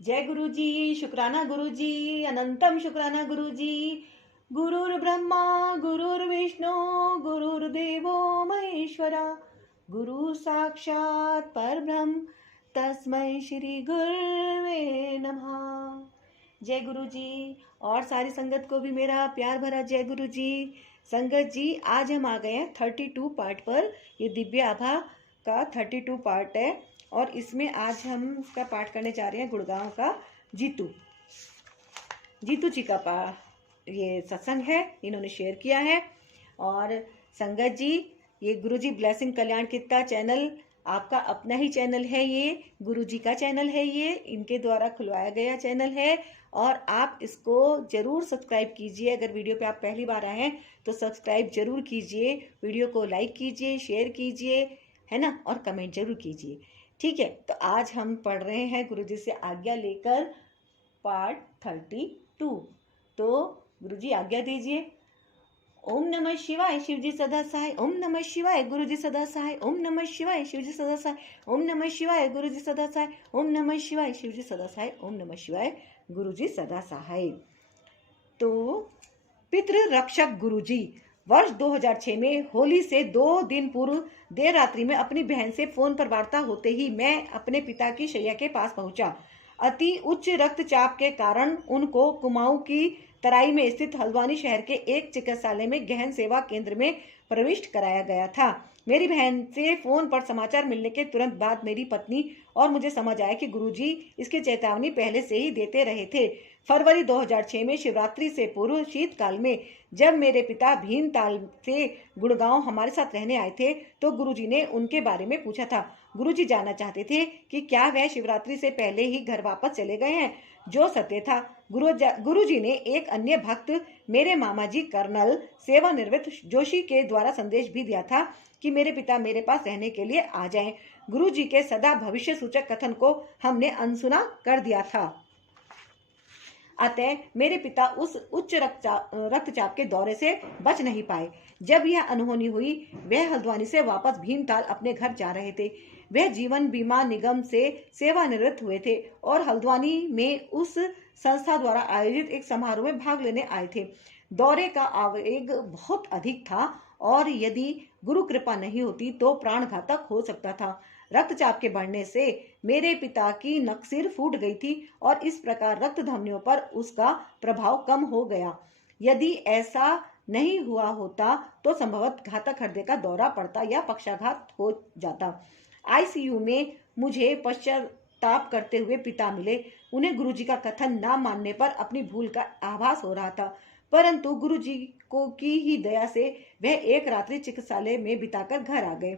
जय गुरु जी, शुक्राना गुरु जी, अनंतम शुक्राना गुरु जी। गुरुर् ब्रह्मा गुरुर्विष्णु गुरुर्देवो महेश्वरा, गुरु साक्षात परब्रह्म तस्मै श्री गुरुवे नमः। जय गुरु जी। और सारी संगत को भी मेरा प्यार भरा जय गुरु जी। संगत जी, आज हम आ गए हैं 32 पार्ट पर। ये दिव्य आभा का 32 पार्ट है और इसमें आज हम इसका पाठ करने जा रहे हैं गुड़गांव का जीतू जी का ये सत्संग है, इन्होंने शेयर किया है। और संगत जी, ये गुरु जी ब्लेसिंग कल्याण कीर्ता चैनल आपका अपना ही चैनल है, ये गुरु जी का चैनल है, ये इनके द्वारा खुलवाया गया चैनल है और आप इसको जरूर सब्सक्राइब कीजिए। अगर वीडियो पे आप पहली बार आए हैं तो सब्सक्राइब जरूर कीजिए, वीडियो को लाइक कीजिए, शेयर कीजिए, है ना, और कमेंट जरूर कीजिए। ठीक है, तो आज हम पढ़ रहे हैं गुरु जी से आज्ञा लेकर पार्ट 32। तो गुरु जी आज्ञा दीजिए। ओम नमः शिवाय, शिव जी सदा सहाय। ओम नमः शिवाय, गुरु जी सदा सहाय। ओम नमः शिवाय, शिव जी सदा सहाय। ओम नमः शिवाय, गुरु जी सदा सहाय। ओम नमः शिवाय, शिव जी सदा सहाय। ओम नमः शिवाय, गुरु जी सदा सहाय। तो पितृ रक्षक गुरु जी वर्ष 2006 में होली से 2 दिन पूर्व देर रात्रि में अपनी बहन से फोन पर वार्ता होते ही मैं अपने पिता की शैया के पास पहुंचा। अति उच्च रक्तचाप के कारण उनको कुमाऊं की तराई में स्थित हल्द्वानी शहर के एक चिकित्सालय में गहन सेवा केंद्र में प्रविष्ट कराया गया था। मेरी बहन से फोन पर समाचार मिलने के तुरंत बाद मेरी पत्नी और मुझे समझ आया कि गुरुजी इसकी चेतावनी पहले से ही देते रहे थे। फरवरी 2006 में शिवरात्रि से पूर्व शीतकाल में जब मेरे पिता भीमताल से गुड़गांव हमारे साथ रहने आए थे तो गुरुजी ने उनके बारे में पूछा था। गुरुजी जानना चाहते थे कि क्या वह शिवरात्रि से पहले ही घर वापस चले गए हैं, जो सत्य था। गुरुजी ने एक अन्य भक्त मेरे मामा जी कर्नल सेवानिवृत्त जोशी के द्वारा संदेश भी दिया था कि मेरे पिता मेरे पास रहने के लिए आ जाएं। गुरुजी के सदा भविष्य सूचक कथन को हमने अनसुना कर दिया था। अतः मेरे पिता उस उच्च रक्तचाप के दौरे से बच नहीं पाए। जब यह अनहोनी हुई, वह हल्द्वानी से वापस भीमताल अपने घर जा रहे थे। वह जीवन बीमा निगम से सेवानिवृत्त हुए थे और हल्द्वानी में उस संस्था द्वारा आयोजित एक समारोह में भाग लेने आए थे। दौरे का आवेग बहुत अधिक था और यदि गुरु कृपा नहीं होती तो प्राणघातक हो सकता था। रक्तचाप के बढ़ने से मेरे पिता की नक्सिर फूट गई थी और इस प्रकार रक्त धमनियों पर उसका प्रभाव कम हो गया। यदि ऐसा नहीं हुआ होता तो संभवतः घातक हृदय का दौरा पड़ता या पक्षाघात हो जाता। आईसीयू में मुझे पश्चाताप करते हुए पिता मिले। उन्हें गुरुजी का कथन न मानने पर अपनी भूल का आभास हो रहा था, परंतु गुरुजी को की ही दया से वह एक रात्रि चिकित्सालय में बिताकर घर आ गए।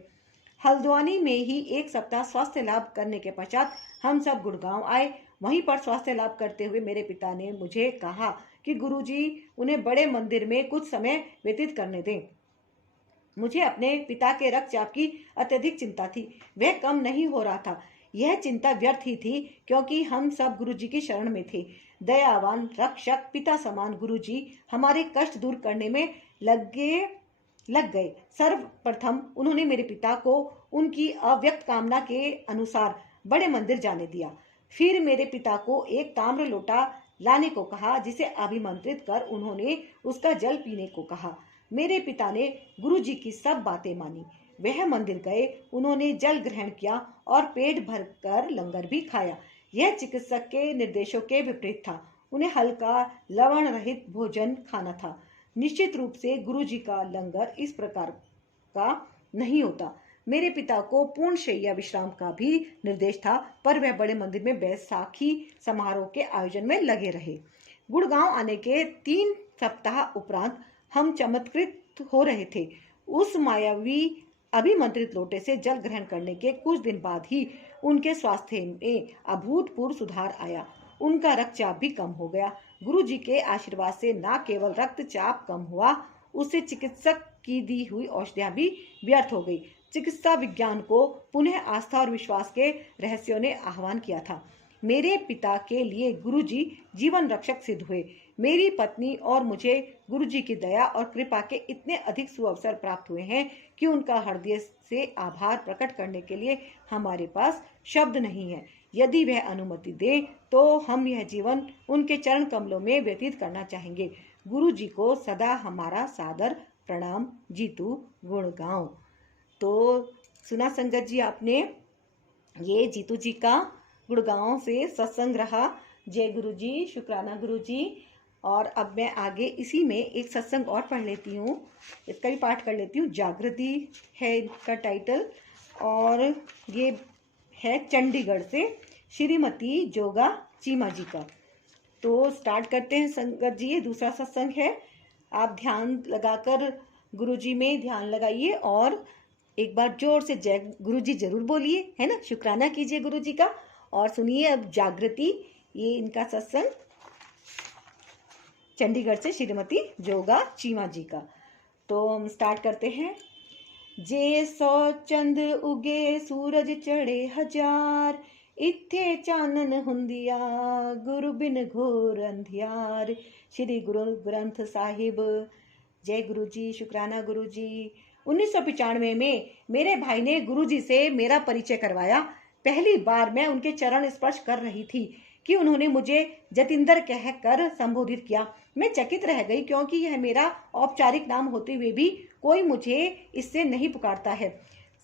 हल्द्वानी में ही एक सप्ताह स्वास्थ्य लाभ करने के पश्चात हम सब गुड़गांव आए। वहीं पर स्वास्थ्य लाभ करते हुए मेरे पिता ने मुझे कहा कि गुरुजी उन्हें बड़े मंदिर में कुछ समय व्यतीत करने दें। मुझे अपने पिता के रक्तचाप की अत्यधिक चिंता थी, वह कम नहीं हो रहा था। यह चिंता व्यर्थ ही थी क्योंकि हम सब गुरुजी की शरण में थे। दयावान रक्षक पिता समान गुरुजी हमारे कष्ट दूर करने में लग गए। सर्वप्रथम उन्होंने मेरे पिता को उनकी अव्यक्त कामना के अनुसार बड़े मंदिर जाने दिया। फिर मेरे पिता को एक ताम्र लोटा लाने को कहा, जिसे अभिमंत्रित कर उन्होंने उसका जल पीने को कहा। मेरे पिता ने गुरुजी की सब बातें मानी। वह मंदिर गए, उन्होंने जल ग्रहण किया और पेट भरकर लंगर भी खाया। यह चिकित्सक के निर्देशों के विपरीत था। उन्हें हल्का लवण रहित भोजन खाना था। निश्चित रूप से गुरुजी का लंगर इस प्रकार का नहीं होता। मेरे पिता को पूर्ण शैया विश्राम का भी निर्देश था, पर वह बड़े मंदिर में बैसाखी समारोह के आयोजन में लगे रहे। गुड़गांव आने के 3 सप्ताह उपरांत हम चमत्कृत हो रहे थे। उस मायावी अभिमंत्रित लोटे से जल ग्रहण करने के कुछ दिन बाद ही उनके स्वास्थ्य में अभूतपूर्व सुधार आया। उनका रक्तचाप भी कम हो गया। गुरुजी के आशीर्वाद से न केवल रक्तचाप कम हुआ, उससे चिकित्सक की दी हुई औषधियां भी व्यर्थ हो गई। चिकित्सा विज्ञान को पुनः आस्था और विश्वास के रहस्यों ने आह्वान किया था। मेरे पिता के लिए गुरुजी जीवन रक्षक सिद्ध हुए। मेरी पत्नी और मुझे गुरुजी की दया और कृपा के इतने अधिक सुअवसर प्राप्त हुए हैं कि उनका हृदय से आभार प्रकट करने के लिए हमारे पास शब्द नहीं है। यदि वह अनुमति दे तो हम यह जीवन उनके चरण कमलों में व्यतीत करना चाहेंगे। गुरु जी को सदा हमारा सादर प्रणाम। जीतू गुड़गांव। तो सुना संगत जी आपने, ये जीतू जी का गुड़गांव से सत्संग रहा। जय गुरु जी, शुक्राना गुरु जी। और अब मैं आगे इसी में एक सत्संग और पढ़ लेती हूँ, इसका भी पाठ कर लेती हूँ। जागृति है इसका टाइटल, और ये है चंडीगढ़ से श्रीमती जोगा चीमा जी का। तो स्टार्ट करते हैं संगत जी। ये दूसरा सत्संग है। आप ध्यान लगाकर गुरु जी में ध्यान लगाइए और एक बार जोर से जय गुरु जी जरूर बोलिए, है ना, शुक्राना कीजिए गुरु जी का। और सुनिए अब जागृति, ये इनका सत्संग चंडीगढ़ से श्रीमती जोगा चीमा जी का। तो हम स्टार्ट करते हैं। जे 100 चंद उगे सूरज चढ़े हजार, इत्थे चानन हुंदिया गुरु बिन घोर अंधियार। श्री गुरु ग्रंथ साहिब। जय गुरु जी, शुक्राना गुरु जी। 1995 में मेरे भाई ने गुरु जी से मेरा परिचय करवाया। पहली बार मैं उनके चरण स्पर्श कर रही थी कि उन्होंने मुझे जतिंदर कहकर संबोधित किया। मैं चकित रह गई, क्योंकि यह मेरा औपचारिक नाम होते हुए भी कोई मुझे इससे नहीं पुकारता है।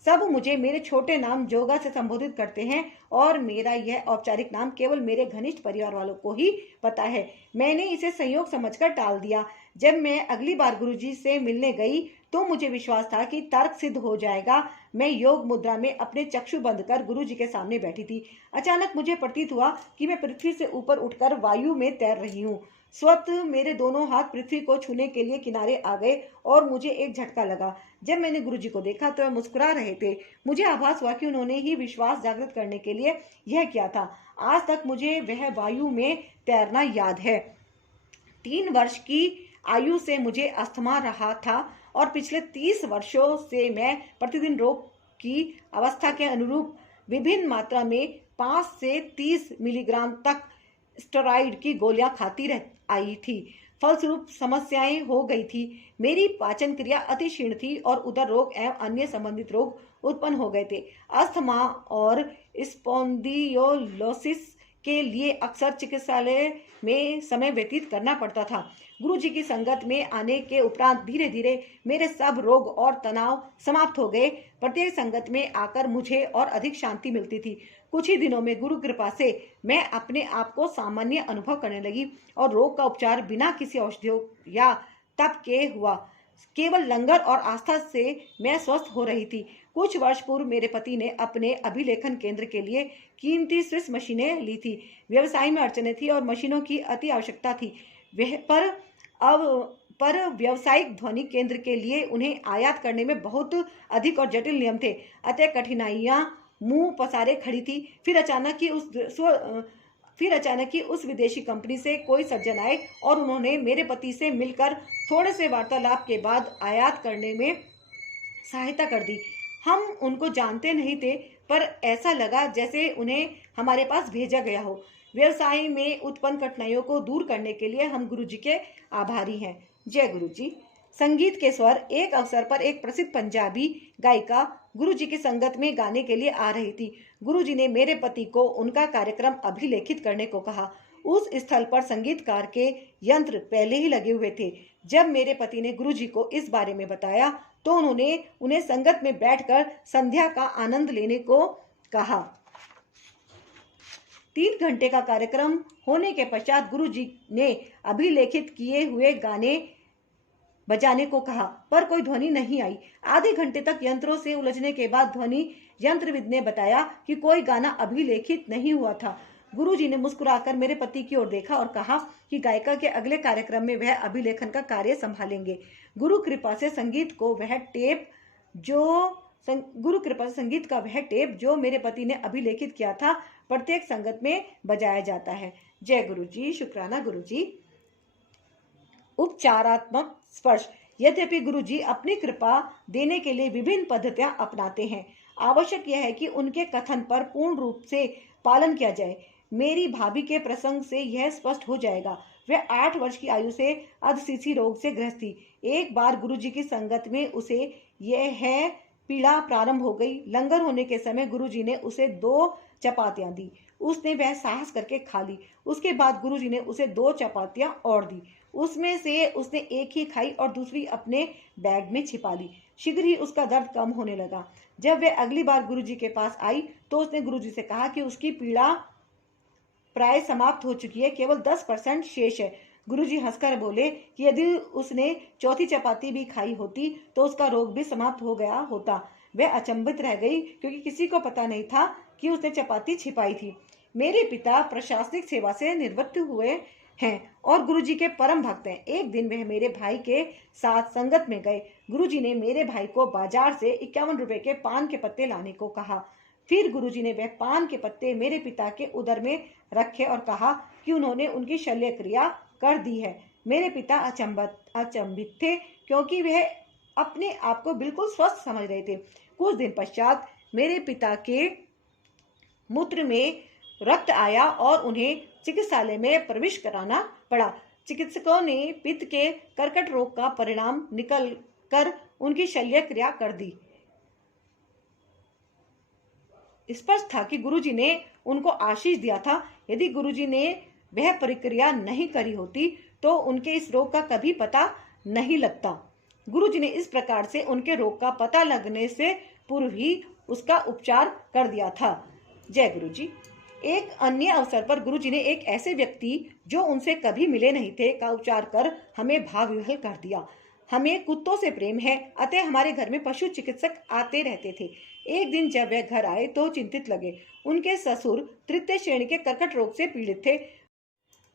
सब मुझे मेरे छोटे नाम जोगा से संबोधित करते हैं और मेरा यह औपचारिक नाम केवल मेरे घनिष्ठ परिवार वालों को ही पता है। मैंने इसे संयोग समझकर टाल दिया। जब मैं अगली बार गुरुजी से मिलने गई तो मुझे विश्वास था कि तर्क सिद्ध हो जाएगा। मैं योग मुद्रा में अपने चक्षु बंद कर गुरुजी के सामने बैठी थी। अचानक मुझे प्रतीत हुआ कि मैं पृथ्वी से ऊपर उठकर वायु में तैर रही हूँ। स्वतः मेरे दोनों हाथ पृथ्वी को छूने के लिए किनारे आ गए और मुझे एक झटका लगा। जब मैंने गुरुजी को देखा तो वह मुस्कुरा रहे थे। मुझे आभास हुआ कि उन्होंने ही विश्वास जागृत करने के लिए यह किया था। आज तक मुझे वह वायु में तैरना याद है। 3 वर्ष की आयु से मुझे अस्थमा रहा था और पिछले 30 वर्षों से मैं प्रतिदिन रोग की अवस्था के अनुरूप विभिन्न मात्रा में 5 से 30 मिलीग्राम तक स्टेरॉइड की गोलियां खाती रह आई थी। फलस्वरूप समस्याएं हो गई थी। मेरी पाचन क्रिया अति क्षीण थी और उदर रोग एवं अन्य संबंधित रोग उत्पन्न हो गए थे। अस्थमा और स्पॉन्डिलोसिस के लिए अक्सर चिकित्सालय में समय व्यतीत करना पड़ता था। गुरुजी की संगत में आने के उपरांत धीरे धीरे मेरे सब रोग और तनाव समाप्त हो गए। प्रत्येक संगत में आकर मुझे और अधिक शांति मिलती थी। कुछ ही दिनों में गुरु कृपा से मैं अपने आप को सामान्य अनुभव करने लगी और रोग का उपचार बिना किसी औषधियों या तप के हुआ। केवल लंगर और आस्था से मैं स्वस्थ हो रही थी। कुछ वर्ष पूर्व मेरे पति ने अपने अभिलेखन केंद्र के लिए कीमती स्विस मशीनें ली थी। व्यवसाय में अड़चनें थी और मशीनों की अति आवश्यकता थी। पर व्यावसायिक ध्वनि केंद्र के लिए उन्हें आयात करने में बहुत अधिक और जटिल नियम थे। अतः कठिनाइयां मुंह पसारे खड़ी थी। फिर अचानक ही उस विदेशी कंपनी से कोई सज्जन आए और उन्होंने मेरे पति से मिलकर थोड़े से वार्तालाप के बाद आयात करने में सहायता कर दी। हम उनको जानते नहीं थे, पर ऐसा लगा जैसे उन्हें हमारे पास भेजा गया हो। व्यवसाय में उत्पन्न कठिनाइयों को दूर करने के लिए हम गुरुजी के आभारी हैं। जय गुरुजी। संगीत के स्वर। एक अवसर पर एक प्रसिद्ध पंजाबी गायिका गुरुजी की संगत में गाने के लिए आ रही थी। गुरुजी ने मेरे पति को उनका कार्यक्रम अभिलेखित करने को कहा। उस स्थल पर संगीतकार के यंत्र पहले ही लगे हुए थे। जब मेरे पति ने गुरुजी को इस बारे में बताया तो उन्होंने उन्हें संगत में बैठकर संध्या का आनंद लेने को कहा। 3 घंटे का कार्यक्रम होने के पश्चात गुरुजी ने अभिलेखित किए हुए गाने बजाने को कहा, पर कोई ध्वनि नहीं आई। आधे घंटे तक यंत्रों से उलझने के बाद ध्वनि यंत्रविद ने बताया कि कोई गाना अभिलेखित नहीं हुआ था। गुरुजी ने मुस्कुराकर मेरे पति की ओर देखा और कहा कि गायिका के अगले कार्यक्रम में वह अभिलेखन का कार्य संभालेंगे। गुरु कृपा से संगीत का वह टेप जो मेरे पति ने अभिलेखित किया था प्रत्येक संगत में बजाया जाता है। जय गुरुजी। शुक्राना गुरुजी। उपचारात्मक स्पर्श। यद्यपि गुरुजी अपनी कृपा देने के लिए विभिन्न पद्धतियां अपनाते हैं, आवश्यक यह है कि उनके कथन पर पूर्ण रूप से पालन किया जाए। मेरी भाभी के प्रसंग से यह स्पष्ट हो जाएगा। वह 8 वर्ष की आयु से अधसीसी रोग से ग्रस्त थी। एक बार गुरुजी की संगत में उसे यह पीड़ा प्रारंभ हो गई। लंगर होने के समय गुरुजी ने उसे 2 चपातियां दी। उसने वह साहस करके खा ली। उसके बाद गुरुजी ने उसे 2 चपातियां और दी। उसमें से उसने एक ही खाई और दूसरी अपने बैग में छिपा ली। शीघ्र ही उसका दर्द कम होने लगा। जब वह अगली बार गुरुजी के पास आई तो उसने गुरुजी से कहा कि उसकी पीड़ा प्राय समाप्त हो चुकी है, केवल 10% शेष है। गुरुजी हंसकर बोले कि यदि उसने चौथी चपाती भी खाई होती तो उसका रोग भी समाप्त हो गया होता। वह अचंभित रह गई क्योंकि किसी को पता नहीं था कि उसने चपाती छिपाई थी। मेरे पिता प्रशासनिक सेवा से निवृत्त हुए हैं और गुरुजी के परम भक्त हैं। एक दिन वह मेरे भाई के साथ संगत में गए। गुरुजी ने मेरे भाई को बाजार से 51 रुपए के पान के पत्ते लाने को कहा। फिर गुरुजी ने वह पान के पत्ते मेरे पिता के उदर में रखे और कहा कि उन्होंने उनकी शल्य क्रिया कर दी है। मेरे पिता अचंभित थे क्योंकि वह अपने आप को बिल्कुल स्वस्थ समझ रहे थे। कुछ दिन पश्चात मेरे पिता के मूत्र में रक्त आया और उन्हें चिकित्सालय में प्रवेश कराना पड़ा। चिकित्सकों ने पित्त के कर्कट रोग का परिणाम निकल कर उनकी शल्य क्रिया कर दी। स्पष्ट था कि गुरुजी ने उनको आशीष दिया था। यदि गुरुजी ने वह प्रक्रिया नहीं करी होती तो उनके इस रोग का कभी पता नहीं लगता। गुरुजी ने इस प्रकार से उनके रोग का पता लगने से पूर्व ही उसका उपचार कर दिया था। जय गुरुजी। एक अन्य अवसर पर गुरुजी ने एक ऐसे व्यक्ति जो उनसे कभी मिले नहीं थे का उपचार कर हमें भाव विह्वल कर दिया। हमें कुत्तों से प्रेम है, अतः हमारे घर में पशु चिकित्सक आते रहते थे। एक दिन जब वे घर आए तो चिंतित लगे। उनके ससुर तृतीय श्रेणी के कर्कट रोग से पीड़ित थे।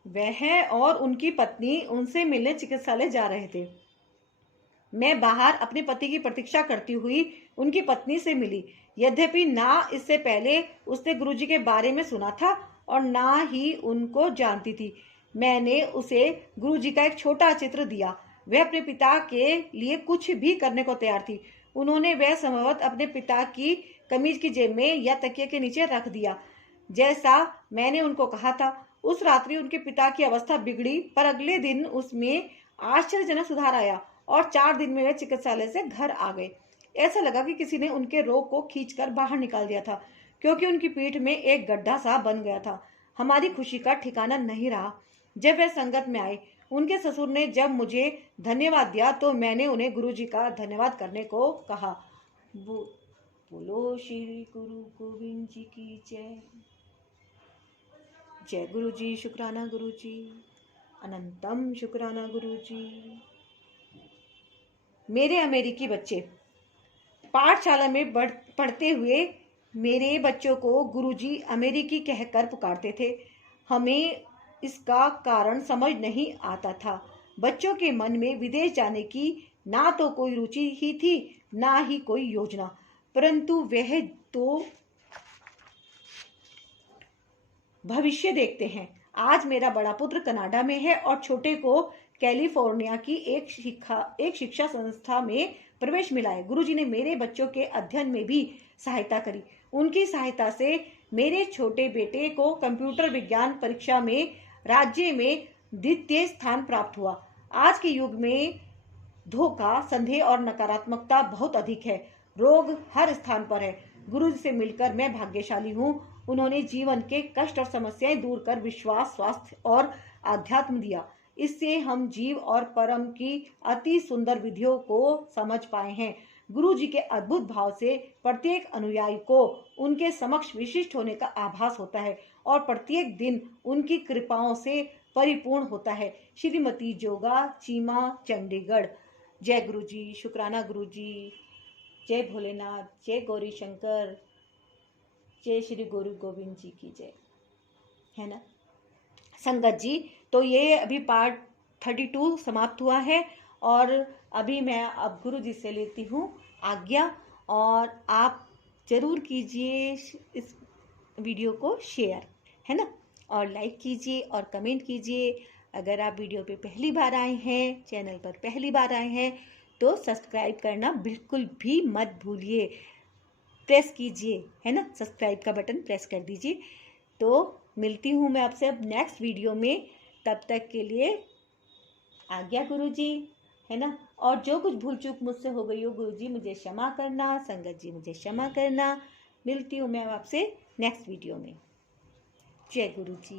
वह और उनकी पत्नी उनसे मिलने चिकित्सालय जा रहे थे। मैं बाहर अपने पति की प्रतीक्षा करती हुई उनकी पत्नी से मिली। यद्यपि ना इससे पहले उसने गुरुजी के बारे में सुना था और ना ही उनको जानती थी। मैंने उसे गुरुजी का एक छोटा चित्र दिया। वह अपने पिता के लिए कुछ भी करने को तैयार थी। उन्होंने वह संभवतः अपने पिता की कमीज की जेब में या तकिए के नीचे रख दिया, जैसा मैंने उनको कहा था। उस रात्रि उनके पिता की अवस्था बिगड़ी, पर अगले दिन उसमें आश्चर्यजनक सुधार आया और 4 दिन में वे चिकित्सालय से घर आ गए। ऐसा लगा कि किसी ने उनके रोग को खींचकर बाहर निकाल दिया था, क्योंकि उनकी पीठ में एक गड्ढा सा बन गया था। हमारी खुशी का ठिकाना नहीं रहा। जब वे संगत में आए, उनके ससुर ने जब मुझे धन्यवाद दिया तो मैंने उन्हें गुरुजी का धन्यवाद करने को कहा। बोलो श्री गुरु गोविंद जी की जय। जय गुरुजी, शुक्राना गुरुजी, अनंतम शुक्राना गुरुजी। मेरे अमेरिकी बच्चे। पाठशाला में पढ़ते हुए मेरे बच्चों को गुरुजी अमेरिकी कहकर पुकारते थे। हमें इसका कारण समझ नहीं आता था। बच्चों के मन में विदेश जाने की ना तो कोई रुचि ही थी, ना ही कोई योजना, परंतु वह तो भविष्य देखते हैं। आज मेरा बड़ा पुत्र कनाडा में है और छोटे को कैलिफोर्निया की एक शिक्षा संस्था में प्रवेश मिला है। गुरुजी ने मेरे बच्चों के अध्ययन में भी सहायता करी। उनकी सहायता से मेरे छोटे बेटे को कंप्यूटर विज्ञान परीक्षा में राज्य में द्वितीय स्थान प्राप्त हुआ। आज के युग में धोखा, संदेह और नकारात्मकता बहुत अधिक है। रोग हर स्थान पर है। गुरुजी से मिलकर मैं भाग्यशाली हूँ। उन्होंने जीवन के कष्ट और समस्याएं दूर कर विश्वास, स्वास्थ्य और आध्यात्म दिया। इससे हम जीव और परम की अति सुंदर विधियों को समझ पाए हैं। गुरु जी के अद्भुत भाव से प्रत्येक अनुयायी को उनके समक्ष विशिष्ट होने का आभास होता है और प्रत्येक दिन उनकी कृपाओं से परिपूर्ण होता है। श्रीमती जोगा, चीमा, चंडीगढ़। जय गुरु जी, शुक्राना गुरु जी। जय भोलेनाथ, जय गौरी शंकर, जय श्री गुरु गोविंद जी की जय। है ना संगत जी, तो ये अभी पार्ट 32 समाप्त हुआ है और अभी मैं अब गुरु जी से लेती हूँ आज्ञा। और आप जरूर कीजिए इस वीडियो को शेयर, है ना, और लाइक कीजिए और कमेंट कीजिए। अगर आप वीडियो पे पहली बार आए हैं, चैनल पर पहली बार आए हैं, तो सब्सक्राइब करना बिल्कुल भी मत भूलिए। प्रेस कीजिए, है ना, सब्सक्राइब का बटन प्रेस कर दीजिए। तो मिलती हूँ मैं आपसे अब नेक्स्ट वीडियो में। तब तक के लिए आज्ञा गुरु जी, है ना। और जो कुछ भूल चूक मुझसे हो गई हो, गुरु जी मुझे क्षमा करना, संगत जी मुझे क्षमा करना। मिलती हूँ मैं आपसे नेक्स्ट वीडियो में। जय गुरु जी।